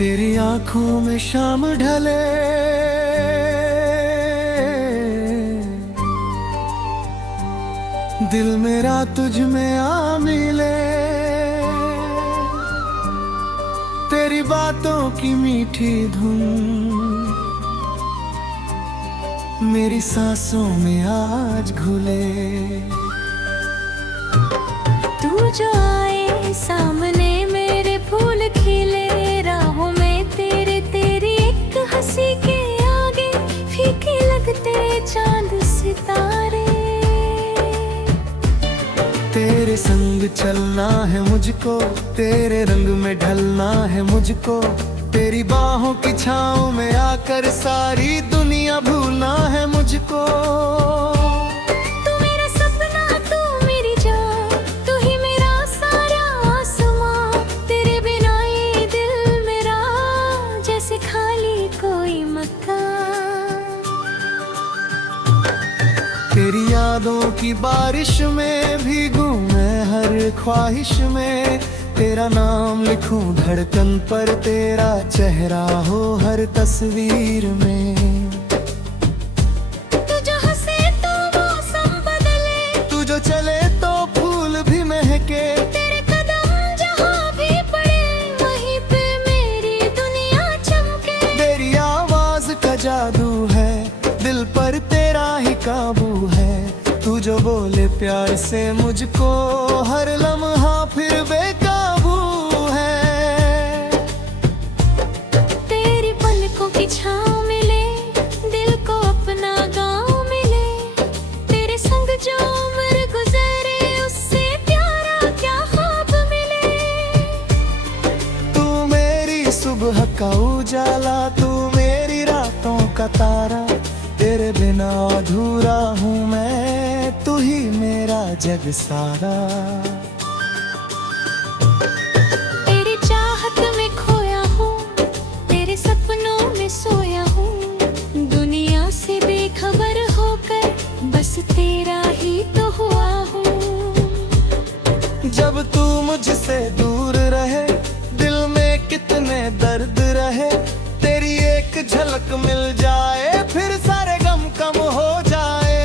तेरी आंखों में शाम ढले, दिल मेरा तुझ में आ मिले। तेरी बातों की मीठी धुन मेरी सांसों में आज घुले। तू जो आए सामने मेरे फूल खिले, राहों में तेरे तेरी एक हंसी के आगे फीके लगते चांद सितारे। तेरे संग चलना है मुझको, तेरे रंग में ढलना है मुझको। तेरी बाहों की छाँव में आकर सारी दुनिया भूलना है मुझको। तू मेरा सपना, तू मेरी जान, तू ही मेरा सारा आसमां। तेरे बिना ये दिल मेरा जैसे खाली कोई मकान। तेरी यादों की बारिश में भीगूं मैं हर ख्वाहिश में। तेरा नाम लिखूं धड़कन पर, तेरा चेहरा हो हर तस्वीर में। तू जो हंसे तो मौसम बदले, तू जो चले तो फूल भी महके। तेरे कदम जहाँ भी पड़े वहीं पे मेरी दुनिया चमके। तेरी आवाज का जादू है, दिल पर तेरा ही काबू है। तू जो बोले प्यार से मुझको, हर लम्हा फिर बेकाबू है। तेरी पलकों की छाँव मिले, दिल को अपना गाँव मिले। तेरे संग जो उम्र गुजरे, उससे प्यारा क्या ख्वाब मिले। तू मेरी सुबह का उजाला, तू मेरी रातों का तारा। तेरे बिना अधूरा हूँ मैं, तू ही मेरा जग सारा। तेरी चाहत में खोया हूँ, तेरे सपनों में सोया हूँ। दुनिया से बेखबर होकर बस तेरा ही तो हुआ हूँ। जब तू मुझसे दूर रहे, दिल में कितने दर्द रहे। तेरी एक झलक मिल जाए, फिर सारे गम कम हो जाए।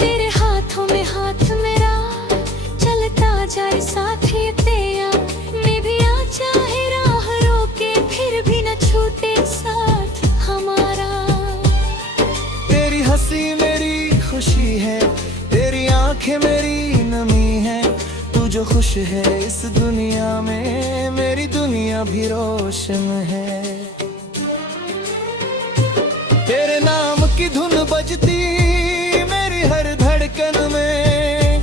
तेरे हाथों में हाथ मेरा चलता जाए साथी तेरा। मैं भी आ चाहे राह रोके, फिर भी न छूटे साथ हमारा। तेरी हंसी मेरी खुशी है, तेरी आंखें मेरी नमी है। तू जो खुश है इस दुनिया में, मेरी दुनिया भी रोशन है। तेरे नाम की धुन बजती मेरी हर धड़कन में।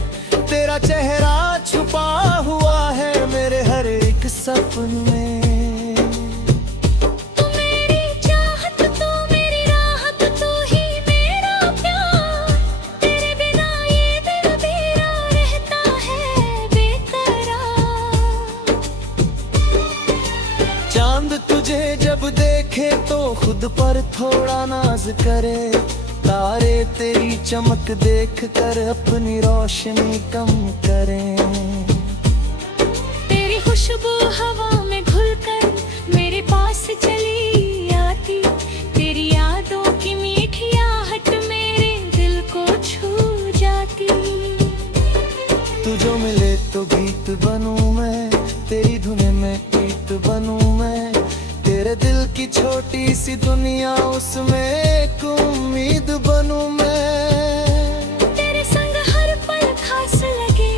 तेरा चेहरा छुपा हुआ है मेरे हर एक सपन में। तू मेरी चाहत, तू मेरी राहत, तू ही मेरा प्यार। तेरे बिना ये दिल मेरा रहता है बेकरार। चांद तुझे जब देखे तो खुद पर थोड़ा नाज करे। तारे तेरी चमक देख कर अपनी रोशनी कम करें। तेरी खुशबू हवा में घुलकर मेरे पास चली आती। तेरी यादों की मीठी आहट मेरे दिल को छू जाती। तू जो मिले तो गीत बनूं मैं, तेरी धुन में गीत बनूं मैं। तेरे दिल की छोटी सी दुनिया, उसमें एक उम्मीद बनूं मैं। तेरे संग हर पल खास लगे,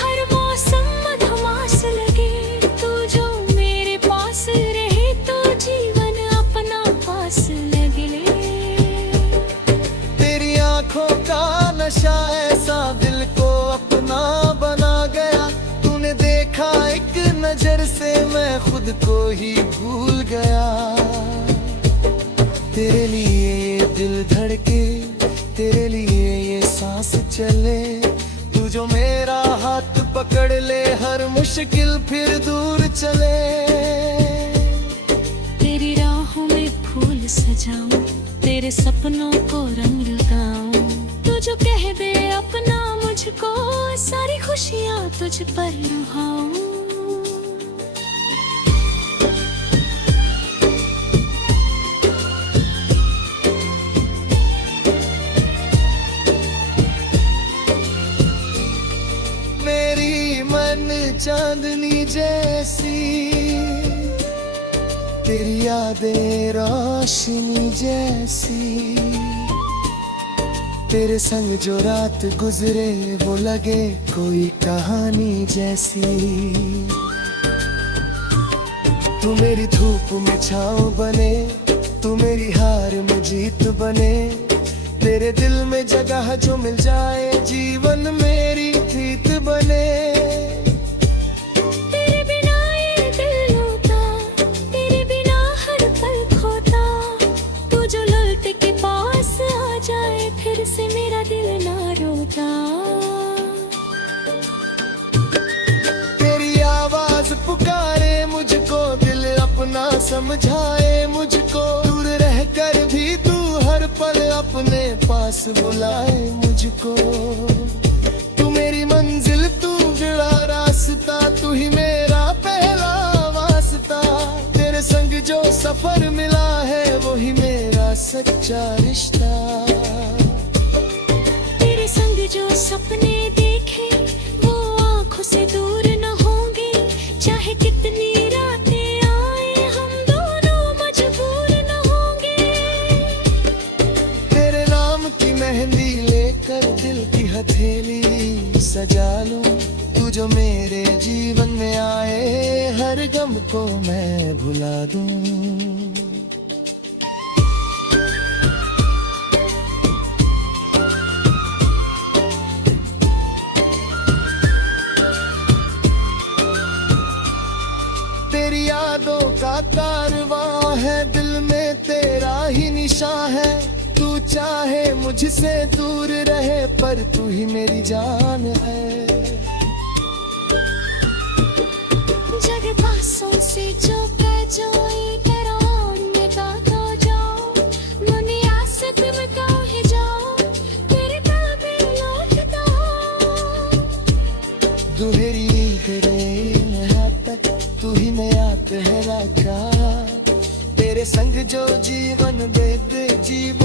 हर मौसम मधुमास लगे। तू जो मेरे पास रहे तो जीवन अपना पास लगे। तेरी आंखों का नशा ऐसा दिल को अपना बना गया। तूने देखा एक नजर से, मैं खुद को ही भूल गया। तेरे लिए ये दिल धड़के, तेरे लिए ये सांस चले। तू जो मेरा हाथ पकड़ ले, हर मुश्किल फिर दूर चले। तेरी राहों में फूल सजाऊं, तेरे सपनों को रंग लगाऊं। तू जो कह दे अपना मुझको, सारी खुशियाँ तुझ पर लुभाऊं। चांदनी जैसी, तेरी यादें रोशनी जैसी। तेरे संग जो रात गुजरे वो लगे कोई कहानी जैसी। तू मेरी धूप में छाँव बने, तू मेरी हार में जीत बने। तेरे दिल में जगह जो मिल जाए जीवन मेरी प्रीत बने। तेरे बिना ये दिल होता, तेरे बिना हर पल खोता। तू जो लौट के पास आ जाए फिर से मेरा दिल ना रोता। तेरी आवाज पुकारे मुझको, दिल अपना समझाए मुझको। दूर रहकर भी तू हर पल अपने पास बुलाए मुझको। तू मेरी मंजिल, तू मेरा रास्ता, तू ही मेरा पहला वास्ता। तेरे संग जो सफर मिला है वही मेरा सच्चा रिश्ता। तेरे संग जो सपने देखे वो आँखों से दूर न होंगे। चाहे कितनी रातें आए हम दोनों मजबूर न होंगे। तेरे नाम की मेहंदी लेकर दिल की हथेली सजा लूं। तू जो मेरे जीवन में आए हर गम को मैं भुला दूं। तेरी यादों का कारवां है, दिल में तेरा ही निशान है। तू चाहे मुझसे दूर रहे पर तू ही मेरी जान है। जग पासों से जो कह जाए तेरा में गाता जाओ। दुनिया से तुम कहे जाओ तेरे ताबे लौटता। दुहेरी तेरे मोहब्बत, तू ही मेरा पहला ख्याल। तेरे संग जो जीवन दे दे जीवन